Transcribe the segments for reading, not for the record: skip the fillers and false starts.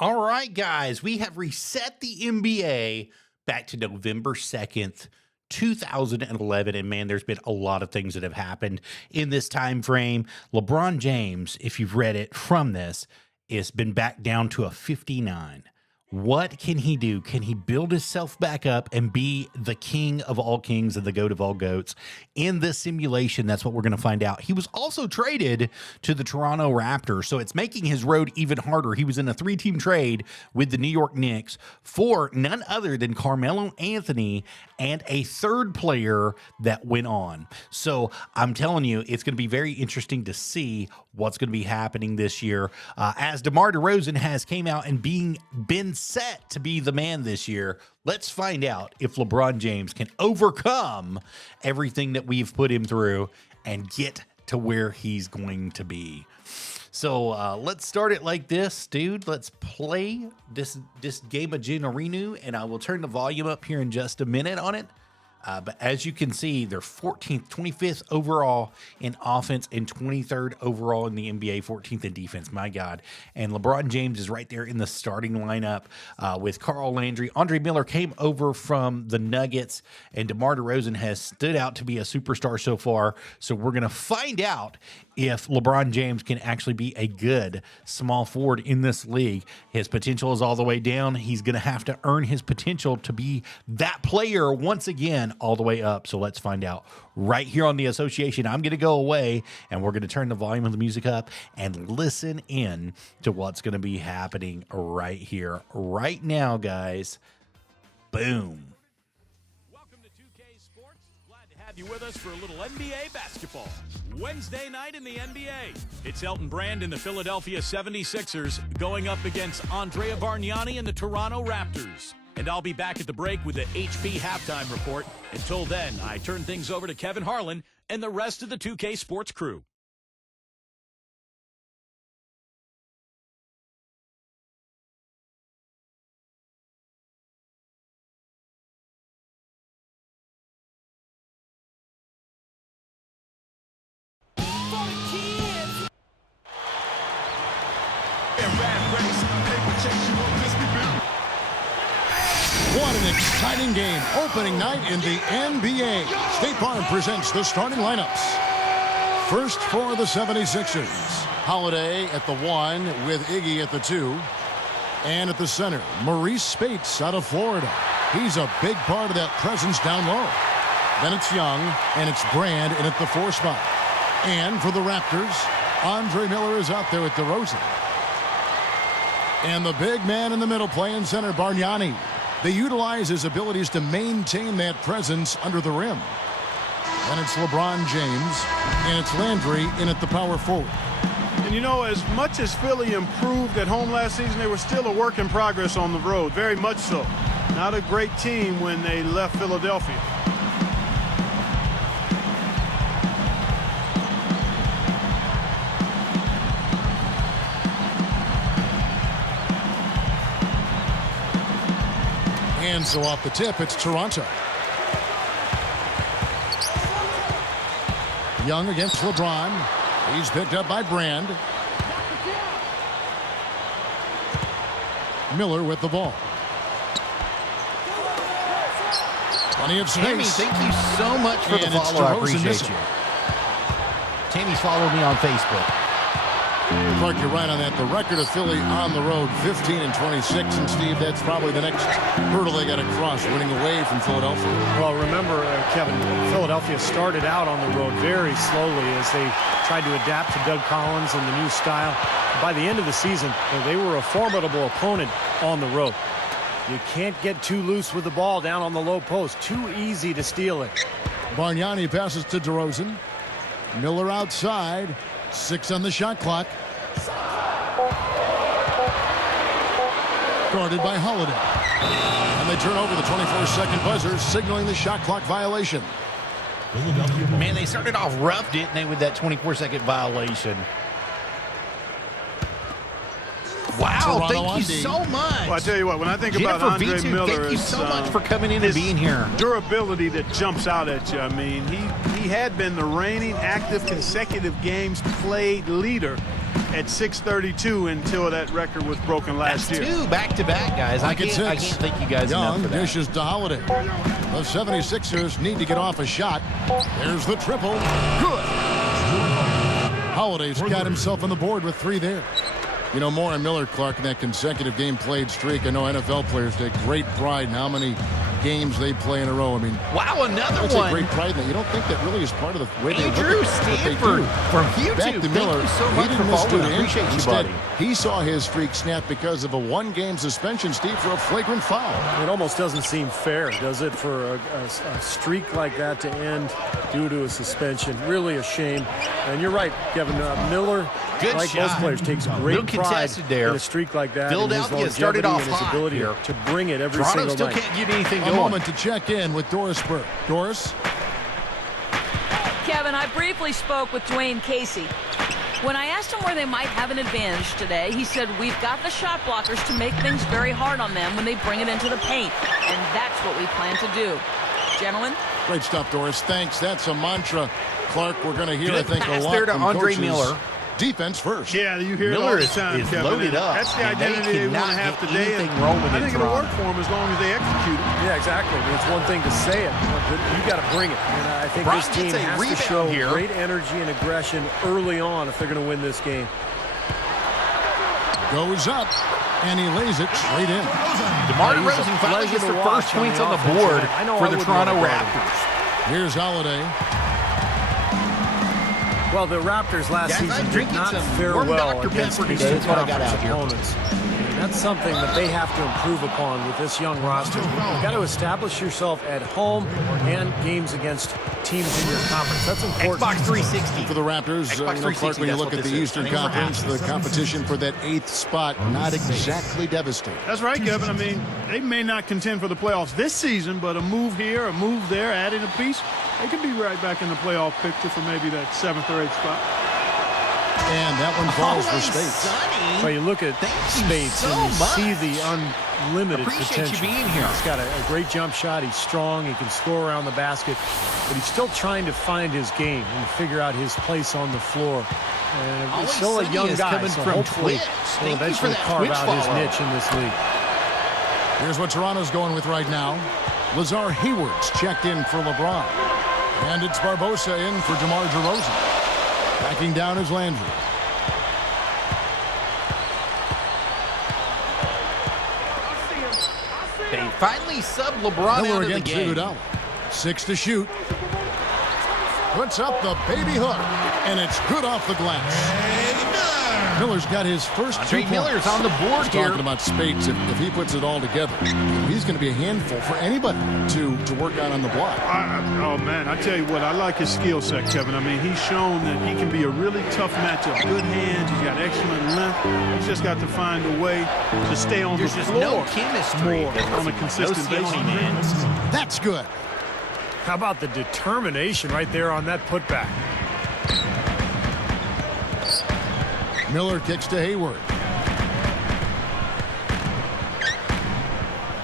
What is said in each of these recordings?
All right, guys, we have reset the NBA back to November 2nd, 2011. And man, there's been a lot of things that have happened in this time frame. LeBron James, if you've read it from this, has been back down to a 59. What can he do? Can he build himself back up and be the king of all kings and the goat of all goats in this simulation? That's what we're going to find out. He was also traded to the Toronto Raptors, so it's making his road even harder. He was in a 3-team trade with the New York Knicks for none other than Carmelo Anthony and a third player that went on. So I'm telling you, it's going to be very interesting to see what's going to be happening this year as DeMar DeRozan has came out and been set to be the man this year. Let's find out if LeBron James can overcome everything that we've put him through and get to where he's going to be. So let's start it like this, dude. Let's play this game of Genarinu, and I will turn the volume up here in just a minute on it. But as you can see, they're 14th, 25th overall in offense and 23rd overall in the NBA, 14th in defense. My God. And LeBron James is right there in the starting lineup with Carl Landry. Andre Miller came over from the Nuggets, and DeMar DeRozan has stood out to be a superstar so far. So we're going to find out if LeBron James can actually be a good small forward in this league. His potential is all the way down. He's going to have to earn his potential to be that player once again all the way up. So let's find out right here on the association. I'm going to go away, and we're going to turn the volume of the music up and listen in to what's going to be happening right here, right now, guys. Boom. Welcome to 2K Sports. Glad to have you with us for a little NBA basketball. Wednesday night in the NBA. It's Elton Brand and the Philadelphia 76ers going up against Andrea Bargnani and the Toronto Raptors. And I'll be back at the break with the HP halftime report. Until then, I turn things over to Kevin Harlan and the rest of the 2K Sports crew. What an exciting game. Opening night in the NBA. State Farm presents the starting lineups. First for the 76ers. Holiday at the 1 with Iggy at the 2. And at the center, Maurice Spates out of Florida. He's a big part of that presence down low. Then it's Young, and it's Brand in at the 4 spot. And for the Raptors, Andre Miller is out there with DeRozan. And the big man in the middle playing center, Bargnani. They utilize his abilities to maintain that presence under the rim. And it's LeBron James, and it's Landry in at the power forward. And you know, as much as Philly improved at home last season, they were still a work in progress on the road, very much so. Not a great team when they left Philadelphia. And so off the tip, it's Toronto. Young against LeBron. He's picked up by Brand. Miller with the ball. Plenty of space. Tammy, thank you so much for the follow. I appreciate you. Tammy's followed me on Facebook. Clark, you're right on that. The record of Philly on the road, 15 and 26. And, Steve, that's probably the next hurdle they got to cross, winning away from Philadelphia. Well, remember, Kevin, Philadelphia started out on the road very slowly as they tried to adapt to Doug Collins and the new style. By the end of the season, they were a formidable opponent on the road. You can't get too loose with the ball down on the low post. Too easy to steal it. Bargnani passes to DeRozan. Miller outside. 6 on the shot clock. Guarded by Holiday. And they turn over the 24-second buzzer, signaling the shot clock violation. Man, they started off rough, didn't they, with that 24-second violation? Wow, Toronto thank you so much. Well, I tell you what, when I think Jennifer about Andre V2, Miller, thank you so much for coming in and being here. Durability that jumps out at you. I mean, he had been the reigning active consecutive games played leader at 632 until that record was broken last That's year. 2 back-to-back, guys. I can't thank you guys enough Young for that. dishes to Holiday. The 76ers need to get off a shot. There's the triple. Good. Holiday's got himself on the board with 3 there. You know, Moore and Miller, Clark, in that consecutive game played streak. I know NFL players take great pride in how many games they play in a row. I mean, Wow, another that's one. a great pride in that. You don't think that really is part of the way they look Andrew at what they Stanford do. from YouTube. Back to Miller. Thank you so He much didn't for miss following. good I appreciate you, Instead, buddy. he saw his streak snap because of a 1-game suspension, Steve, for a flagrant foul. It almost doesn't seem fair, does it, for a streak like that to end due to a suspension? Really a shame. And you're right, Kevin. Miller, Good like shot. most players, takes Little great pride contested there. in a streak like that. And his Philadelphia started longevity off and his hot ability here. to bring it every Toronto single still night. can't get anything A going. moment to check in with Doris Burke. Doris? Kevin, I briefly spoke with Dwayne Casey. When I asked him where they might have an advantage today, he said, we've got the shot blockers to make things very hard on them when they bring it into the paint. And that's what we plan to do. Gentlemen? Great stuff, Doris. Thanks. That's a mantra, Clark, we're going to hear, Good I think, a pass lot there to from Andre coaches. Miller. Defense first. Yeah, you hear Miller it all the is time, Kevin. loaded up, That's the and they identity they want cannot to have get today. anything and rolling I in think it'll work Toronto. for them as long as they execute it. Yeah, exactly. I mean, it's one thing to say it, but you got to bring it. And I think Bron this team gets a has to rebound show here. great energy and aggression early on if they're going to win this game. Goes up, and he lays it straight in. DeMar He's a DeRozan finally pleasure gets to the watch first on points the on the offensive board end. I know for I the wouldn't Toronto wanna guard him. Raptors. Here's Holiday. Well, the Raptors last Guys, I'm season did drinking not some fare warm well Dr. against Pepper the today. That's what I got conference out here. opponents. And that's something that they have to improve upon with this young roster. You've got to establish yourself at home and games against teams in your conference. That's important. Xbox 360. For the Raptors, Xbox you know, Clark, 360, when you that's look what at the this is. Eastern Thanks for Conference, having the us. competition for that 8th spot, not exactly devastating. That's right, Kevin. I mean, they may not contend for the playoffs this season, but a move here, a move there, adding a piece, they could be right back in the playoff picture for maybe that 7th or 8th spot. And that one falls for Spates. Well, you look at Thank you Spates so and you much. see the unlimited Appreciate you potential. being here. He's got a great jump shot. He's strong. He can score around the basket. But he's still trying to find his game and figure out his place on the floor. And Always he's still a Sunny young is guy, coming so from hopefully Twitch. he'll Thank you for eventually that carve Twitch out his follow. niche in this league. Here's what Toronto's going with right now. Lazar Hayward's checked in for LeBron. And it's Barbosa in for DeMar DeRozan. Backing down is Landry. They finally subbed LeBron Miller out of the against game. Iguodala. 6 to shoot. Puts up the baby hook, and it's good off the glass. Miller's got his first Andre 2 points. Miller's on the board He's here. talking about Spates. If he puts it all together, he's going to be a handful for anybody to work on the block. Oh, man, I tell you what, I like his skill set, Kevin. I mean, he's shown that he can be a really tough matchup. Good hands, he's got excellent length. He's just got to find a way to stay on There's the just floor no chemistry more that on a no consistent Sione, basis. man. That's good. How about the determination right there on that putback? Miller kicks to Hayward.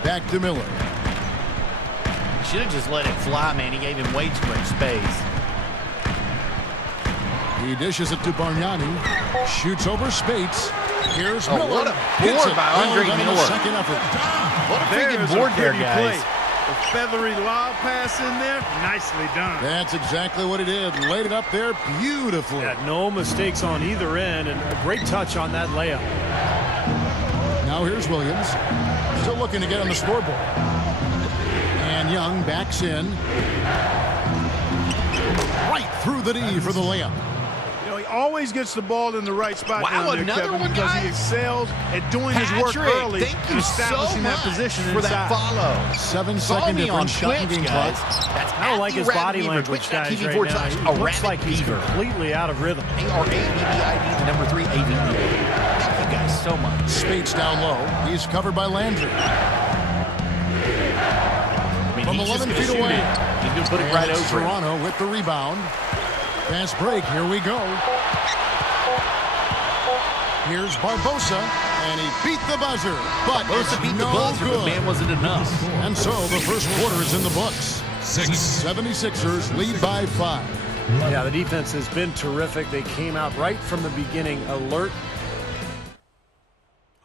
Back to Miller. Should have just let it fly, man. He gave him way too much space. He dishes it to Bargnani. Shoots over Spates. Here's Oh, Miller. what a Hits board it. by Well Andre done in the Miller. second effort. What a There's freaking a board there, pretty guys. play. A feathery lob pass in there, nicely done. That's exactly what he did. Laid it up there beautifully. Yeah, no mistakes on either end, and a great touch on that layup. Now here's Williams. Still looking to get on the scoreboard. And Young backs in. Right through the knee for the layup. You know, he always gets the ball in the right spot Wow, down there, another Kevin, one, because he guys. excels at doing his work Patrick, early thank and you so establishing that much position for that inside. follow. 7 Follow second me on difference. Shot and Twitch, game guys. clock. That's I don't like his body language, guys, right now. He looks like he's completely out of rhythm. ARABBID, the number 3 AVE. Thank you guys so much. Spates down low. He's covered by Landry. I mean, From he's just 11 gonna feet shoot away. it. He's going to put it And right it's over it. Toronto with the rebound. Fast break. Here we go. Here's Barbosa, and he beat the buzzer, but Bosa it's beat the no buzzer, good. but man, wasn't enough. And so the first quarter is in the books. 76ers lead by 5. Yeah, the defense has been terrific. They came out right from the beginning, alert.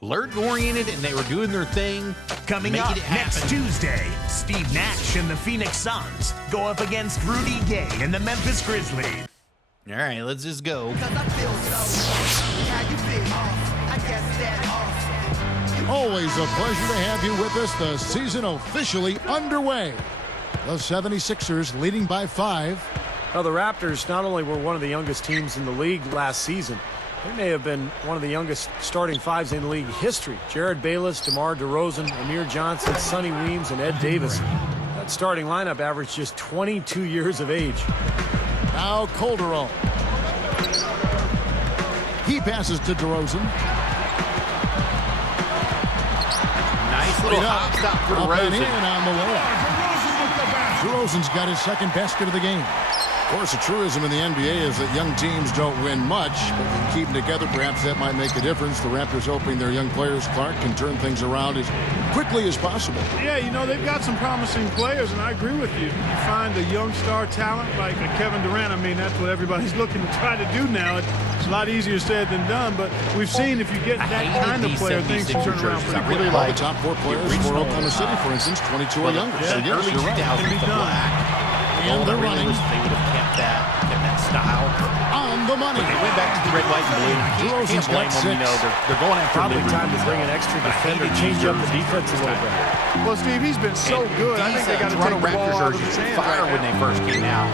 Alert and oriented, and they were doing their thing. Coming making up it happen. next Tuesday, Steve Nash and the Phoenix Suns go up against Rudy Gay and the Memphis Grizzlies. All right, let's just go. Always a pleasure to have you with us. The season officially underway. The 76ers leading by 5. Now, the Raptors not only were one of the youngest teams in the league last season, they may have been one of the youngest starting fives in league history. Jared Bayless, DeMar DeRozan, Amir Johnson, Sonny Weems, and Ed Davis. That starting lineup averaged just 22 years of age. Now Calderon. He passes to DeRozan. Nice little hop stop for Up and in DeRozan. on the layup. DeRozan's got his second basket of the game. Of course, the truism in the NBA is that young teams don't win much, but when keep them together, perhaps that might make a difference. The Raptors hoping their young players, Clark, can turn things around as quickly as possible. Yeah, you know, they've got some promising players, and I agree with you. You find a young star talent like a Kevin Durant. I mean, that's what everybody's looking to try to do now. It's a lot easier said than done, but we've seen if you get that kind of player, things can turn around pretty quickly. All the top 4 players for Oklahoma City, for instance, 22 or younger. So yes, early you're right. 2000s, the black. And they're I really running wish they would have kept that style. on the money. They went back to the red, white, and blue. I DeRozan's can't blame got them. You 6. know, they're going after Probably Lebron. time to bring an extra defender, change up the defense a little bit. Well, Steve, he's been so good. I think they got to take Toronto the ball Raptors out of his jerseys hands fire right when they now. first came out.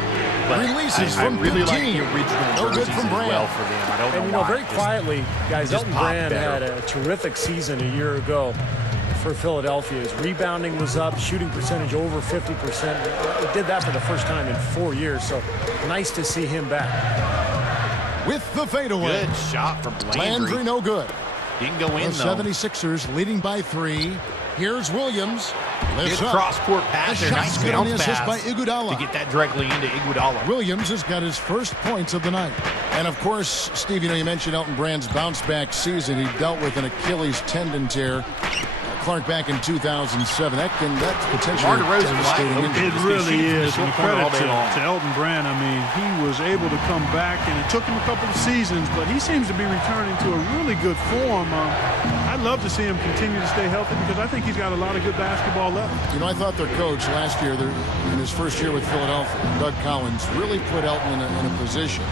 But Releases I from really 15. like the original No good jerseys from as Brand. well for them. I don't know And, you know, why. very quietly, guys, just Elton pop Brand better. had a terrific season a year ago for Philadelphia. His rebounding was up, shooting percentage over 50%. He did that for the first time in 4 years, so nice to see him back. With the fadeaway. Good shot from Landry, Landry. no good. Didn't go in, The though. 76ers leading by 3. Here's Williams. Lifts Good up. cross-court pass The there. shot's Nice good on the bounce assist pass by Iguodala. to get that directly into Iguodala. Williams has got his first points of the night. And, of course, Steve, you know, you mentioned Elton Brand's bounce-back season. He dealt with an Achilles tendon tear. Clark back in 2007. That's potentially DeMar DeRozan devastating wide injury. It Just really shooting from the is. short And corner all credit day long. to Elton Brand. I mean, he was able to come back, and it took him a couple of seasons, but he seems to be returning to a really good form. I'd love to see him continue to stay healthy because I think he's got a lot of good basketball left. You know, I thought their coach last year, in his first year with Philadelphia, Doug Collins, really put Elton in a position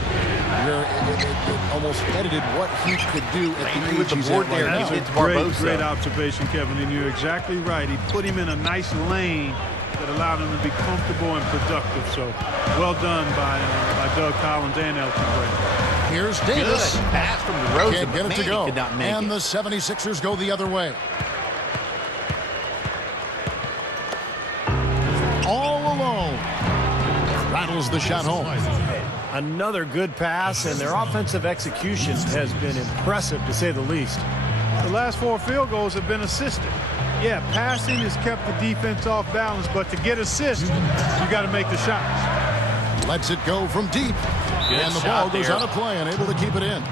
where it almost edited what he could do at the Landry with age the he's board at there. right He now. hits Great Barbosa. observation, Kevin, and you're exactly right. He put him in a nice lane that allowed him to be comfortable and productive. So, well done by Doug Collins and Elton Brand. Here's Good Davis. pass from DeRozan. Can't get it Man, to he go. could not make And it. the 76ers go the other way. All alone. Rattles the shot home. Another good pass, and their offensive execution has been impressive, to say the least. The last 4 field goals have been assisted. Yeah, passing has kept the defense off balance, but to get assists, you got to make the shots. Lets it go from deep. Good And the shot ball goes there. out of play, unable to keep it in.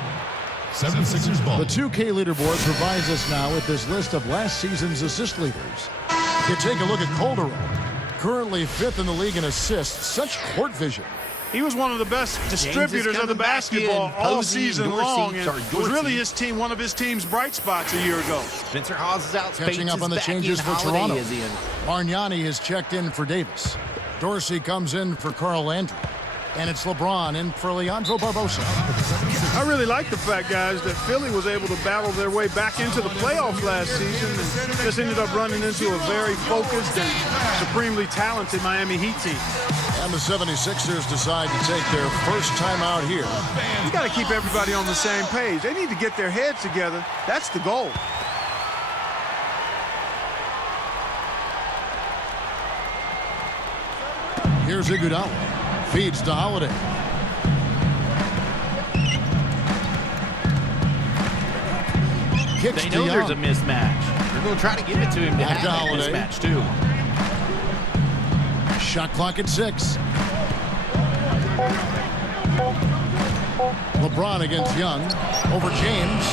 76ers ball. The 2K leaderboard provides us now with this list of last season's assist leaders. You take a look at Calderon, currently 5th in the league in assists. Such court vision. He was one of the best distributors of the coming back basketball in. all Posey, season Dorsey, long, and sorry, was really Dorsey. one of his team's bright spots a year ago. Spencer Hawes is out. Catching Spates up on the is back changes in. for Holiday Toronto. is in. Bargnani has checked in for Davis. Dorsey comes in for Carl Landry. And it's LeBron in for Leandro Barbosa. I really like the fact, guys, that Philly was able to battle their way back into the playoffs last season and just ended up running into a very focused and supremely talented Miami Heat team. And the 76ers decide to take their first time out here. You got to keep everybody on the same page. They need to get their heads together. That's the goal. Here's Iguodala. Feeds to Holiday. Kicks They to know there's a Young. mismatch. They're going to try to give it to him to Back have to that Holiday. mismatch, too. Shot clock at 6. LeBron against Young. Over James.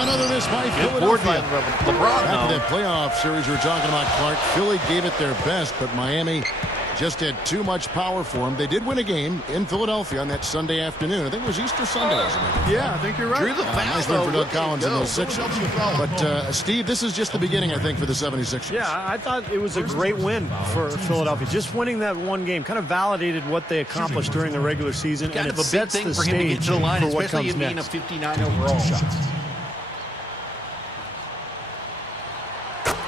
Another miss by Good board by Philadelphia. LeBron, After though. that playoff series we were talking about, Clark, Philly gave it their best, but Miami just had too much power for him. They did win a game in Philadelphia on that Sunday afternoon. I think it was Easter Sunday, wasn't it? Yeah, I think you're right. Drew the foul, Nice win for though. Doug Collins and those Sixers. But, Steve, this is just the beginning, I think, for the 76ers. Yeah, I thought it was a great win for Philadelphia. Just winning that one game kind of validated what they accomplished during the regular season, Kind and of it a big sets thing the for him to get stage to the line, for what especially comes in being a next. 59 overall shot.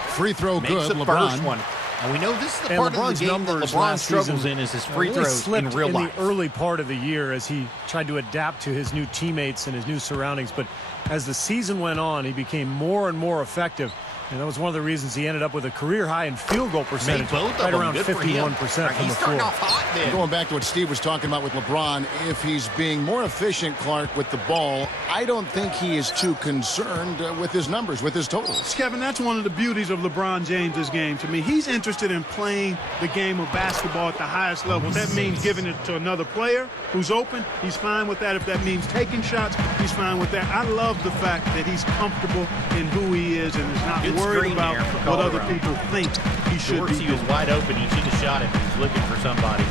Free throw Makes good, the LeBron. first one. And we know this is the And part LeBron's of the game that numbers LeBron last struggles season in is his free really throws slipped in real life. the early part of the year as he tried to adapt to his new teammates and his new surroundings. But as the season went on, he became more and more effective. And that was one of the reasons he ended up with a career high in field goal percentage, both of right them. around Good for him. 51% Right, from he's the starting floor. off hot then. Going back to what Steve was talking about with LeBron, if he's being more efficient, Clark, with the ball, I don't think he is too concerned with his numbers, with his totals. Kevin, that's one of the beauties of LeBron James's game to me. He's interested in playing the game of basketball at the highest level. If that means giving it to another player who's open, he's fine with that. If that means taking shots, he's fine with that. I love the fact that he's comfortable in who he is and is not Good worried screen about there for what other Calderon. people think he should be Dorsey was doing. wide open. He should have shot it. He's looking for somebody.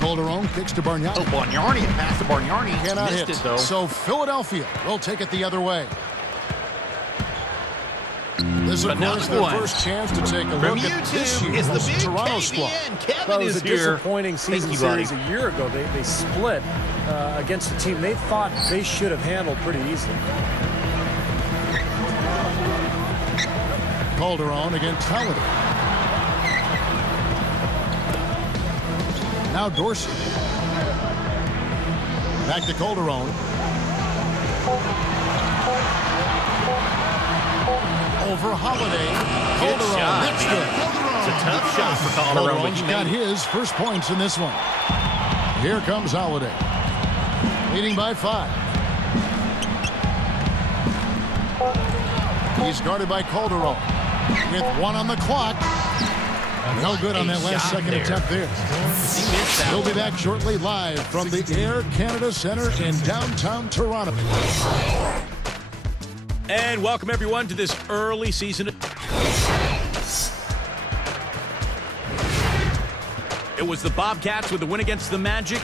Calderon kicks to Bargnani. Oh, Bargnani passed to Bargnani. Cannot Missed hit. it, though. So Philadelphia will take it the other way. This, of Another course, their one. first chance to take a From look at this YouTube is the year's big Toronto squad. KVN. Well, Kevin it was is a here. disappointing Thank season you, buddy. series a year ago. They split against a team they thought they should have handled pretty easily. Calderon against Holiday. Now Dorsey. Back to Calderon. Over Holiday. Good Calderon. shot. That's good. It's a tough shot for Calderon. but Calderon's he got made it. his first points in this one. Here comes Holiday. Leading by 5. He's guarded by Calderon. With 1 on the clock. No good on that last shot second there. attempt there. He missed that We'll be one. back shortly live from the Air Canada Center in downtown Toronto. And welcome everyone to this early season. It was the Bobcats with the win against the Magic.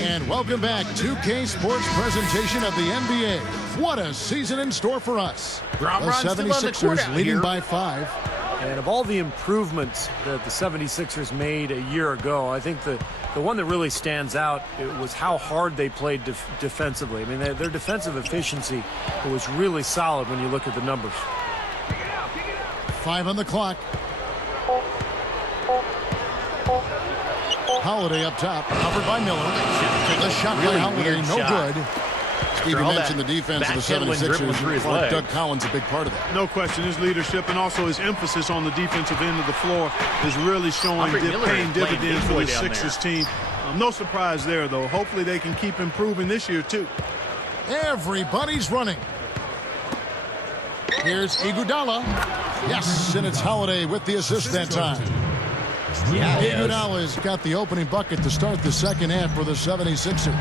And welcome back. 2K Sports presentation of the NBA. What a season in store for us. Ron The Ron's still on the court 76ers out leading here. by 5. And of all the improvements that the 76ers made a year ago, I think the one that really stands out was how hard they played defensively. I mean, their defensive efficiency was really solid when you look at the numbers. 5 on the clock. Holiday up top, covered by Miller. The shot by Really Holiday, weird no shot. good. Steve, you all mentioned the that defense of the backpedaling, dribbling 76ers. through his Clark, legs. Doug Collins a big part of that. No question, his leadership and also his emphasis on the defensive end of the floor is really showing Andre Miller paying is playing dividends big for boy the down Sixers team. No surprise there, though. Hopefully they can keep improving this year, too. Everybody's running. Here's Iguodala. Yes, and it's Holiday with the assist that time. Yeah, it is. Iguodala's got the opening bucket to start the second half for the 76ers.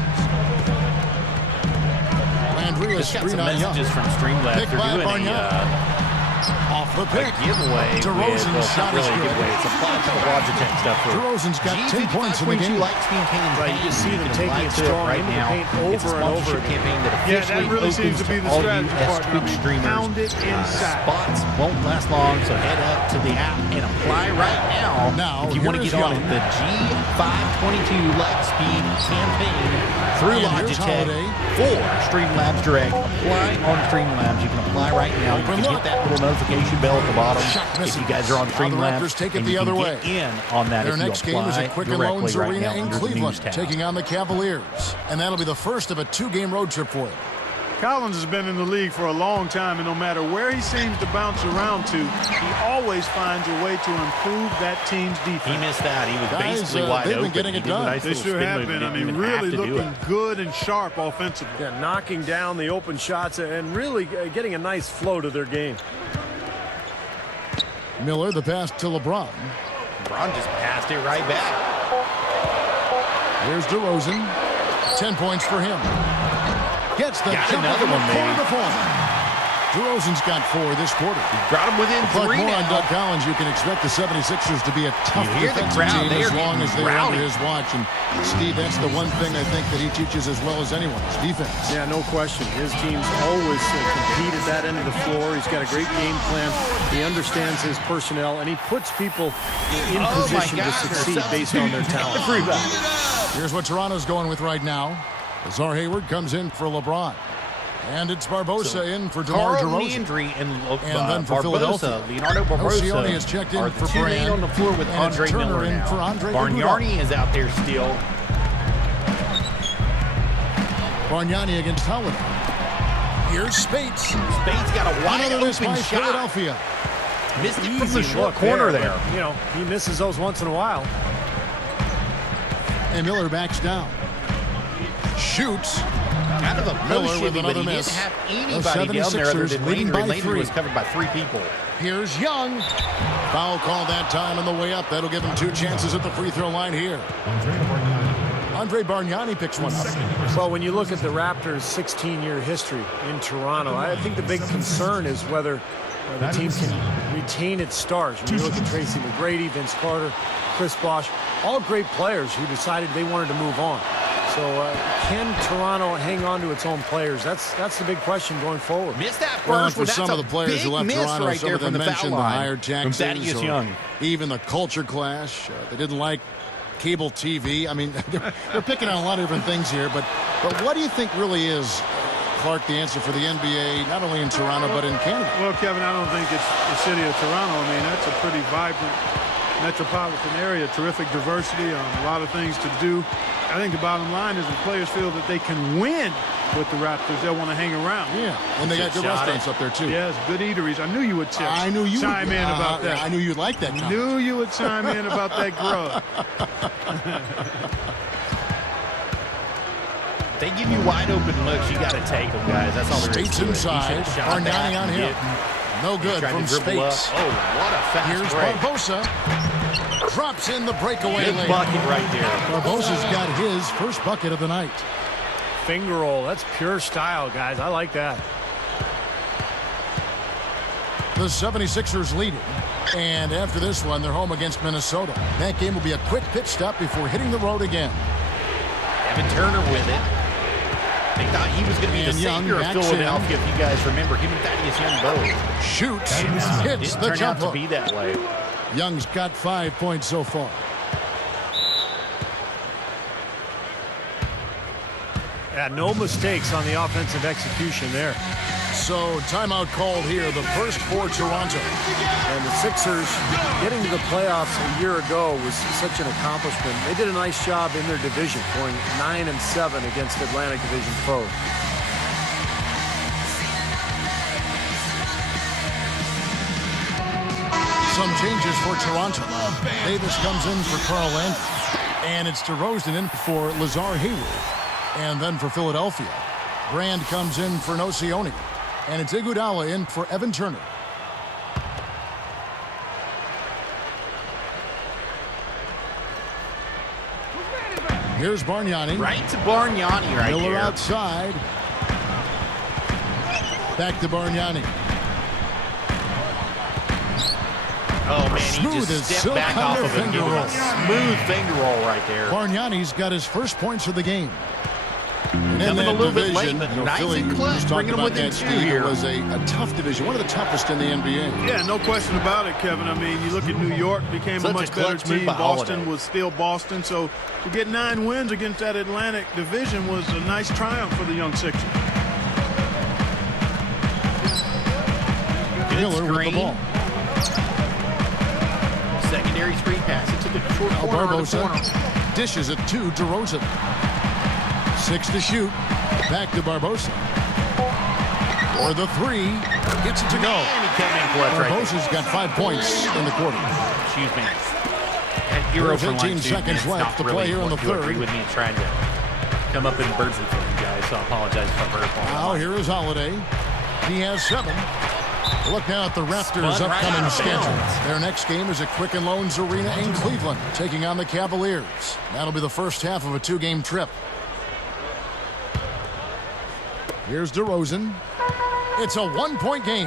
Landry is Just got screen some on Young. messages from Streamlabs. Picked They're by doing Bargnani. Off the a pick. giveaway. DeRozan's Well, it's shot not is really a good. giveaway. It's a plot to Logitech stuff. For DeRozan's got 10 points in the game. Light Speed Campaign. Right, you see them can taking apply it to strong right into the now. paint It's a over and over sponsorship again. campaign that Yeah, that officially really seems opens to be the all strategy you partner. I Twitch mean, streamers. pound it inside. Spots won't last long, so head up to the app and apply right now. Now, if you want to here's get on Young. it, the G522 Light Speed campaign through And here's Logitech Holiday. for Streamlabs Direct. Apply on Streamlabs. You can apply right now. You Open can look. hit that little notification bell at the bottom. Shot If missing. you guys are on Now the Streamlabs, Raptors take it and the you other can way. get in on that Their if you next game is apply at Quicken Loans directly right Arena now in under the Cleveland, news tab. taking on the Cavaliers. And that'll be the first of a 2-game road trip for them. Collins has been in the league for a long time, and no matter where he seems to bounce around to, he always finds a way to improve that team's He defense. missed that. He was Guys, basically wide they've been open. getting He it did a done. nice They little sure spin have move and been. I didn't mean, even have really to do looking it. good and sharp offensively. Yeah, knocking down the open shots and really getting a nice flow to their game. Miller, the pass to LeBron. LeBron just passed it right back. Here's DeRozan. 10 points for him. Gets the Got jumper another from the one, corner maybe. to form. DeRozan's got 4 this quarter. Brought him within But 3 more on now. Doug Collins, you can expect the 76ers to be a tough You hear the defensive crowd. team They as are long as getting they're under rowdy. his watch. And Steve, that's the one thing I think that he teaches as well as anyone, is defense. Yeah, no question. His team's always compete at that end of the floor. He's got a great game plan. He understands his personnel, and he puts people in position to succeed based on their talent. Here's what Toronto's going with right now. Lazar Hayward comes in for LeBron. And it's Barbosa in for DeMar Carl DeRozan. Landry and then for Barbosa, Philadelphia, Leonardo Barbosa Nocioni is checked in are for the 2 men Brand, on the floor with and it's Andre Turner Miller in now. for Andre Bargnani is out there still. Bargnani against Holiday. Here's Spates. Spade's got a wide Another miss open by shot. Philadelphia. Missed it from Easy the short look corner there. there. But, you know, he misses those once in a while. And Miller backs down. Shoots. Kind of a Miller post with shimmy, but another he miss. didn't have The anybody down there other 76ers than leading Landry. by Landry 3. was covered by 3 people. Here's Young. Foul call that time on the way up. That'll give him 2 chances at the free throw line here. Andre Bargnani picks one up. Well, when you look at the Raptors' 16-year history in Toronto, I think the big concern is whether the team can retain its stars. When you look at Tracy McGrady, Vince Carter, Chris Bosh, all great players who decided they wanted to move on. So can Toronto hang on to its own players? That's the big question going forward. Missed that first Well, one. for That's some a of the players who big left miss Toronto, right some there of from them the foul mentioned the line higher from taxes Thaddeus or Young. even the culture clash. They didn't like cable TV. I mean, they're picking on a lot of different things here. But what do you think really is, Clark, the answer for the NBA, not only in Toronto but in Canada? Well, Kevin, I don't think it's the city of Toronto. I mean, that's a pretty vibrant metropolitan area, terrific diversity, a lot of things to do. I think the bottom line is if players feel that they can win with the Raptors, they'll want to hang around. Yeah, and they got good restaurants up there, too. Yes, good eateries. I knew you would I knew you chime would, in about that. I knew you'd like that. Knew you would chime in about that grub. They give you wide open looks. You got to take them, guys. That's all there is Spates to it. He inside. should have shot that Bargnani on and him. didn't. No He good tried from to dribble up. Spates. Oh, what a fast Here's break. Barbosa. Drops in the breakaway Big lane. bucket right there. Barbosa's got his first bucket of the night. Finger roll. That's pure style, guys. I like that. The 76ers leading. And after this one, they're home against Minnesota. That game will be a quick pit stop before hitting the road again. Evan Turner with it. They thought he was going to be the And Young savior of backs Philadelphia, if you guys remember. Him and Thaddeus Young both. Shoots. Hits Didn't the turn jump out to hook. be that way. Young's got 5 points so far. Yeah, no mistakes on the offensive execution there. So timeout called here, the first for Toronto. And the Sixers getting to the playoffs a year ago was such an accomplishment. They did a nice job in their division, going 9-7 against Atlantic Division foes. Some changes for Toronto. Davis comes in for Carl Landry. And it's DeRozan in for Lazar Hayward. And then for Philadelphia, Brand comes in for Nocioni. And it's Iguodala in for Evan Turner. Here's Bargnani. Right to Bargnani right Miller here. outside. Back to Bargnani. Oh, man, Smooth he as just stepped silk back on off the of him. finger Give him roll. a smooth finger roll right there. Bargnani's got his first points of the game. And in Coming that a little bit division, late, but you know, nice Philly and clutch, was talking bringing them about within that, two Steve. It here. was a tough division, one of the toughest in the NBA. Yeah, no question about it, Kevin. I mean, you look at New York, became Such a a much better clutch move team. by Boston Holiday. was still Boston. So to get 9 wins against that Atlantic division was a nice triumph for the young Sixers. Good Miller with the screen. ball. Secondary screen pass it to the short Now corner of the corner. Barbosa dishes it to DeRozan. 6 to shoot. Back to Barbosa. For the 3. Gets it to go. And he came in clutch right Barbosa's got 5 points in the quarter. there. Excuse me. At Euro There's for 18 line 2 seconds minutes, left not to really play here in the what you agree third. with me trying to come up in birds with you guys, so I apologize if I hurt up on Now that. here is Holiday. He has 7. Look now at the Raptors' Spun right upcoming out of schedule. bounds. Their next game is at Quicken Loans Arena in Cleveland, taking on the Cavaliers. That'll be the first half of a 2-game trip. Here's DeRozan. It's a one-point game.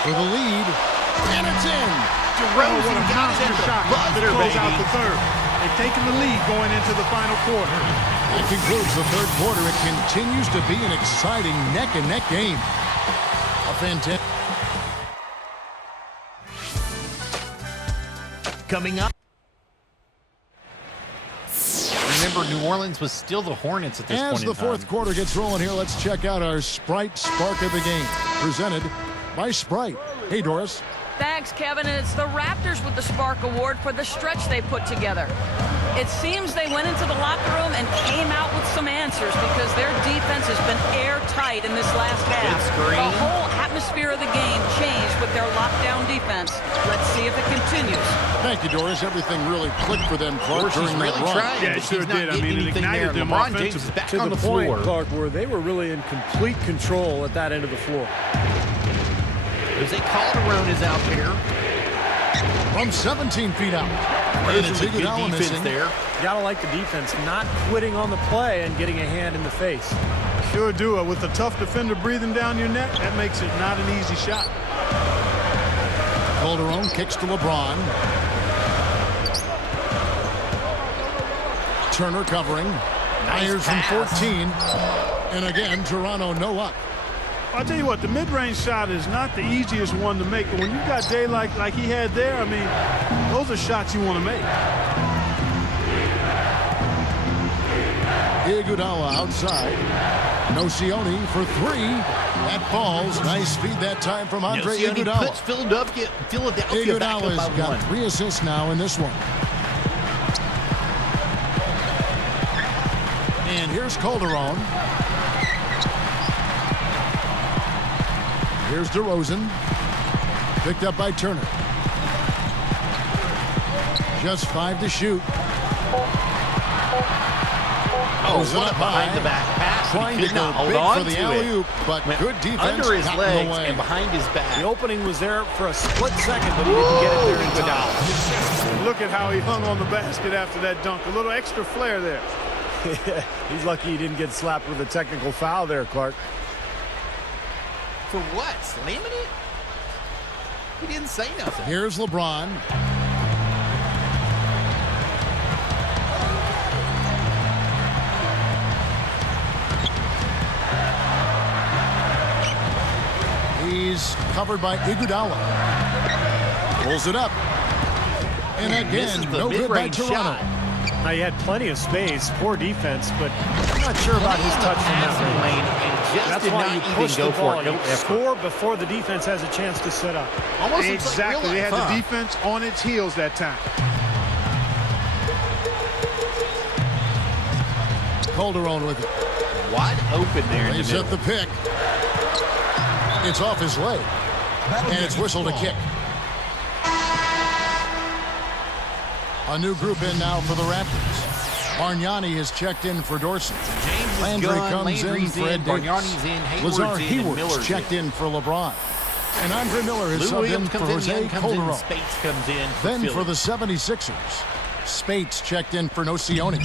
For the lead, and it's in. DeRozan What a got it monster at the shot to buzzer, close out baby. the third. They've taken the lead going into the final quarter. That concludes the third quarter. It continues to be an exciting neck-and-neck game. A fantastic. Coming up. Remember, New Orleans was still the Hornets at this point As in the time. fourth quarter gets rolling here, let's check out our Sprite Spark of the game, presented by Sprite. Hey, Doris. Thanks, Kevin. And it's the Raptors with the Spark Award for the stretch they put together. It seems they went into the locker room and came out with some answers because their defense has been airtight in this last half. screen. The whole atmosphere of the game changed with their lockdown defense. Let's see if it continues. Thank you, Doris. Everything really clicked for them, Clark, She's during really that run. trying. Yeah, but it sure she's not did. I getting mean, it anything ignited there. them LeBron James is offensively. back To on the the point, floor. Clark, where they were really in complete control at that end of the floor. Jose Calderon is out there. From 17 feet out. And It's it's a good Iguodala defense missing. there. Gotta like the defense not quitting on the play and getting a hand in the face. Sure do. With a tough defender breathing down your neck, that makes it not an easy shot. Calderon kicks to LeBron. Turner covering. Myers from pass. 14. And again, Toronto no up. I'll tell you what, the mid-range shot is not the easiest one to make, but when you got daylight like he had there, I mean, those are shots you want to make. Iguodala outside. Nocioni for three. That falls. Nice feed that time from Andre Nocioni Iguodala. puts Philadelphia back Iguodala's up by got one. 3 assists now in this one. And here's Calderon. Here's DeRozan. Picked up by Turner. Just 5 to shoot. Oh, Goes it what a up high. behind the back pass. Trying He to could go not hold big on for the to alley-oop, it. but Went good defense under his got in the legs way. and behind his back. The opening was there for a split second, but he didn't get it there in time. Look at how he hung on the basket after that dunk. A little extra flair there. He's lucky he didn't get slapped with a technical foul there, Clark. For what? Slamming it? He didn't say nothing. Here's LeBron. He's covered by Iguodala. Pulls it up. And Misses again, the no good by mid-range Toronto. shot. Now, he had plenty of space, poor defense, but I'm not sure about his touch from that Passing range. lane and just That's did why not you even push go the for ball. it. No You effort. score before the defense has a chance to set up. Almost looks Exactly. like They real had life, the huh? defense on its heels that time. Calderon with it. Wide open there in the Lays middle. up the pick. It's off his leg. And it's whistled a kick. A new group in now for the Raptors. Bargnani has checked in for Dorsey. James is Landry gone. comes Landry's in. Fred Davis. Bargnani's in. Hayward's Lazar in. And Hayward's Miller's checked in. in for LeBron. And Andre Miller has Lou subbed in Williams for comes in. Jose Young comes in. Calderon. Spates comes in. Then Philly. for the 76ers, Spates checked in for Nocioni.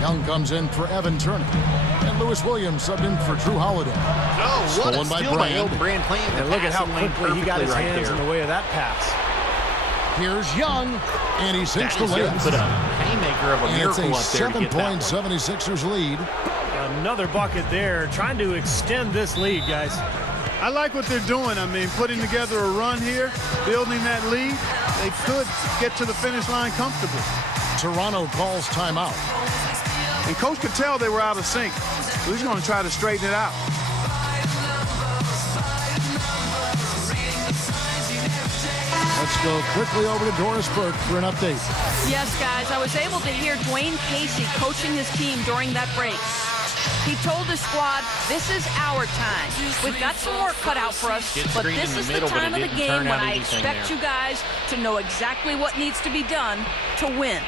Young comes in for Evan Turner. And Lewis Williams subbed in for Drew Holiday. Oh, what Stolen a by steal by Brand. Elton Brand playing the And look at how passing lane quickly he got his perfectly hands right in the way of that pass. Here's Young, and he sinks That the is Young layup. put a haymaker of a And it's miracle a up there to get that one. 7-point 76ers lead. Another bucket there, trying to extend this lead, guys. I like what they're doing. I mean, putting together a run here, building that lead. They could get to the finish line comfortably. Toronto calls timeout. And Coach could tell they were out of sync. So he's going to try to straighten it out. Let's go quickly over to Doris Burke for an update. Yes, guys, I was able to hear Dwayne Casey coaching his team during that break. He told his squad, this is our time. We've got some work cut out for us, Good but screen this in the is middle, the but time it of the didn't game turn when out I anything expect there. you guys to know exactly what needs to be done to win.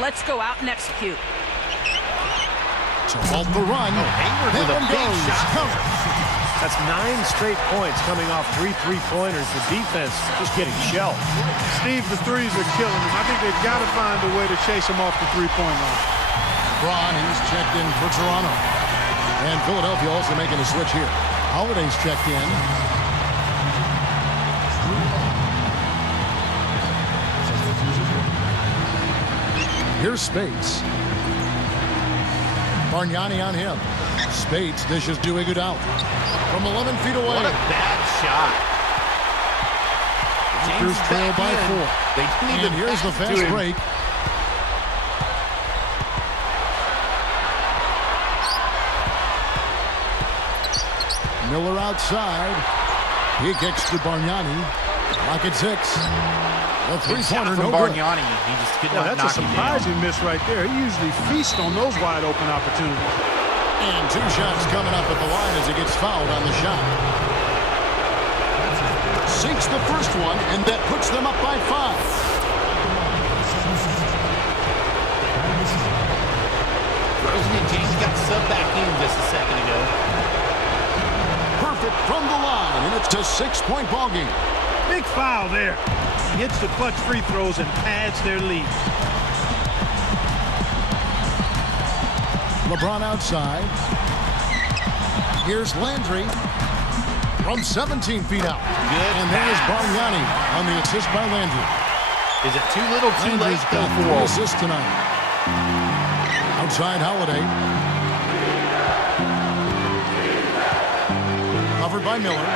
Let's go out and execute. To halt the run. Hayward That with a one big goes. shot. Count. That's 9 straight points coming off 3 3-pointers. The defense just getting shelled. Steve, the threes are killing him. I think they've got to find a way to chase him off the three-point line. LeBron, he's checked in for Toronto. And Philadelphia also making a switch here. Holiday's checked in. Here's Spades. Bargnani on him. Spades dishes to Iguodala from 11 feet away. What a bad shot. Lakers trail by 4. They didn't even and here's the pass to fast him. break. Miller outside. He kicks to Bargnani. Clock at 6. The three-pointer, no good. Bargnani. He just could not That's a knock him down. surprising miss right there. He usually feasts on those wide open opportunities. And 2 shots coming up at the line as he gets fouled on the shot. Sinks the first one, and that puts them up by 5. Rosen and James got subbed back in just a second ago. Perfect from the line, and it's a 6-point ball game. Big foul there. He hits the clutch free throws and pads their lead. LeBron outside. Here's Landry from 17 feet out. Good And there's pass. Bargnani on the assist by Landry. Is it too little, too late? Landry's got 4 assists tonight. Outside Holiday. Covered by Miller.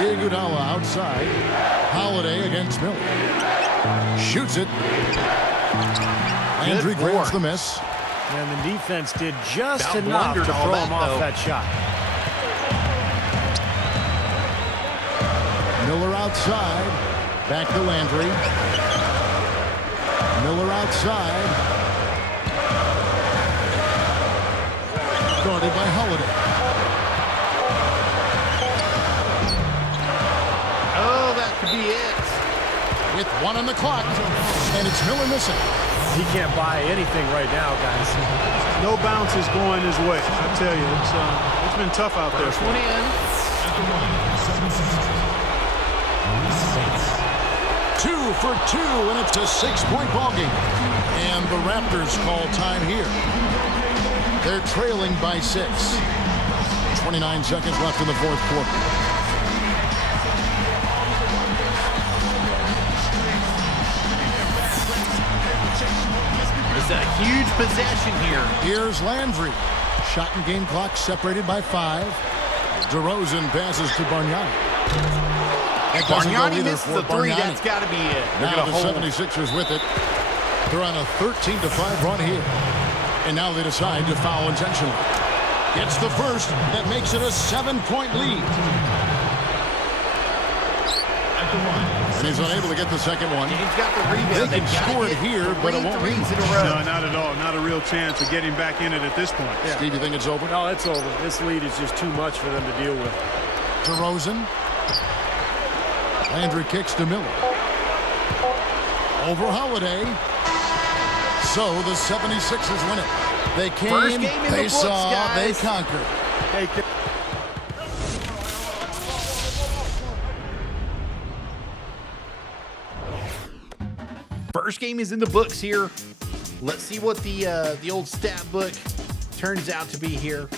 Iguodala outside. Holiday against Miller. Shoots it. Landry grabs the miss. And the defense did just About enough to blundered all throw that, him off though. that shot. Miller outside. Back to Landry. Miller outside. Guarded by Holiday. Oh, that could be it. With 1 on the clock. And it's Miller missing. He can't buy anything right now, guys. No bounces going his way. I tell you, it's been tough out there. First one in. 2 for 2, and it's a 6-point ball game. And the Raptors call time here. They're trailing by 6. 29 seconds left in the 4th quarter. It's a huge possession here. Here's Landry. Shot and game clock separated by 5. DeRozan passes to Bargnani. That doesn't go Bargnani either misses for the 3. Bargnani. That's got to be it. They're Now going the to hold. 76ers with it. They're on a 13-5 run here. And now they decide to foul intentionally. Gets the first. That makes it a 7-point lead. And he's unable to get the second one. James got the rebound. They can score it here, but it won't mean in a row. No, not at all. Not a real chance of getting back in it at this point. Steve, you think it's over? No, it's over. This lead is just too much for them to deal with. DeRozan. Landry kicks to Miller. Over Holiday. So the 76ers win it. They came, First game in the they books, saw, guys. they conquered. First game is in the books here. Let's see what the old stat book turns out to be here.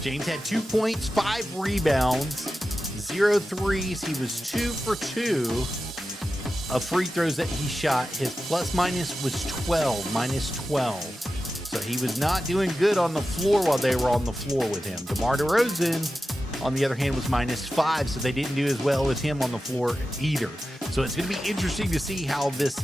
James had 2 points, 5 rebounds, 0 threes. He was 2 for 2 of free throws that he shot. His plus minus was 12, minus 12. So he was not doing good on the floor while they were on the floor with him. DeMar DeRozan, on the other hand, was minus 5, so they didn't do as well with him on the floor either. So it's going to be interesting to see how this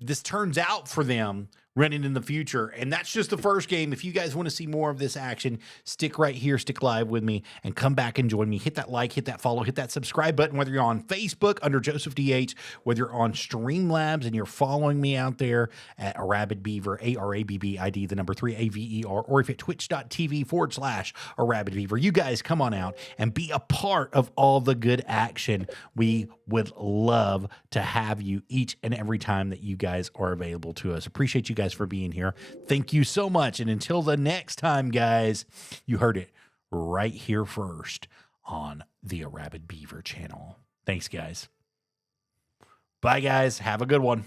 this turns out for them running in the future. And that's just the first game. If you guys want to see more of this action, stick right here, stick live with me, and come back and join me. Hit that like, hit that follow, hit that subscribe button, whether you're on Facebook under Joseph DH, whether you're on Streamlabs and you're following me out there at Rabid Beaver, ARABBID, the number 3 AVER, or if at twitch.tv/Rabid Beaver. You guys come on out and be a part of all the good action. We would love to have you each and every time that you guys are available to us. Appreciate you guys for being here. Thank you so much. And until the next time, guys, you heard it right here first on the Rabid Beaver channel. Thanks, guys. Bye, guys. Have a good one.